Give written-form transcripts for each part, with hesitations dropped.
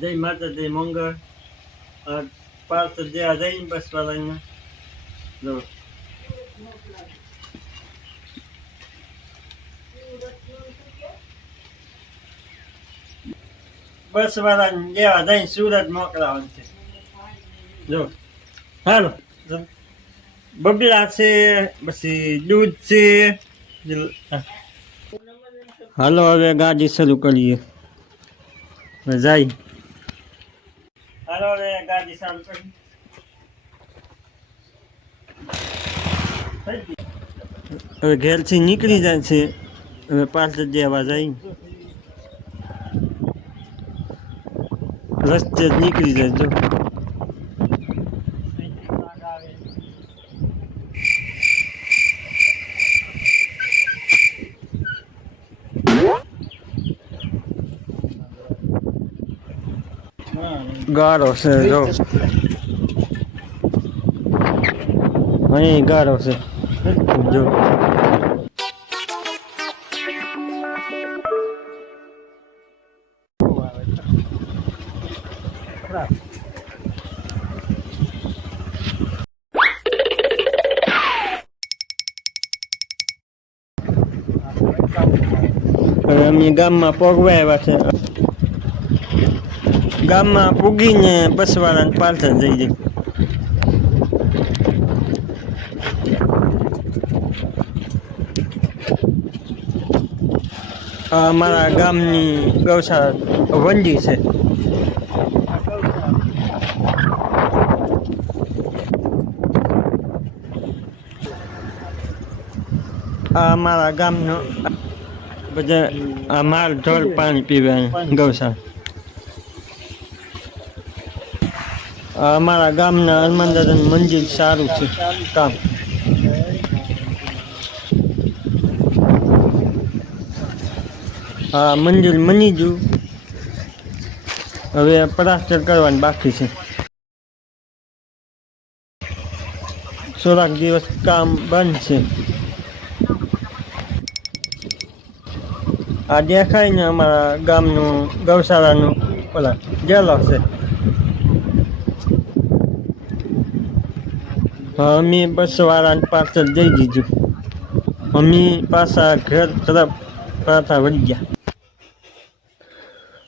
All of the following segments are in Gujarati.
જય માતા જય મંગળ પાર્થ જે આ જઈને બસ વાળાને જો બસ વાળાને જેવા જઈને સુરત મોકલાવાનું છે જો હાલો બબલા છે પછી દૂધ છે હાલો હવે ગાડી શરૂ કરીએ જાય હાલો હવે ગાડી શરૂ કરી હવે ઘેરથી નીકળી જાય છે હવે પાછળ દેવા જાય રસ્તે જ નીકળી જાય જો ગારો છે જો અહીં ગારો છે જો હવે અમે ગામમાં પગવા આવ્યા છે ગામમાં પૂગીને બસવાળાને પાછળ જઈ જાય આ અમારા ગામની ગૌશાળા વંડી છે આ અમારા ગામનો બધા આ માલ ઢોર પાણી પીવે ગૌશાળા અમારા ગામના હનુમાન દાદાનું મંદિર સારું છે કામ હા મંદિર બની ગયું હવે પ્લાસ્ટર કરવાનું બાકી છે થોડાક દિવસ કામ બંધ છે આ દેખાય ને અમારા ગામનું ગૌશાળાનું ઓલા જેલો છે અમે બસવાળાને પાછળ જઈ દીધું અમે પાછા ઘર તરફ પાછા વળી ગયા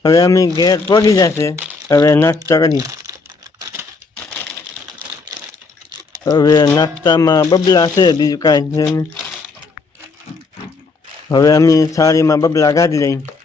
હવે અમે ઘેર પડી જશે હવે નાસ્તા કરી હવે નાસ્તામાં બબલા છે બીજું કાંઈ છે નહીં હવે અમે થાળીમાં બબલા કાઢી લઈએ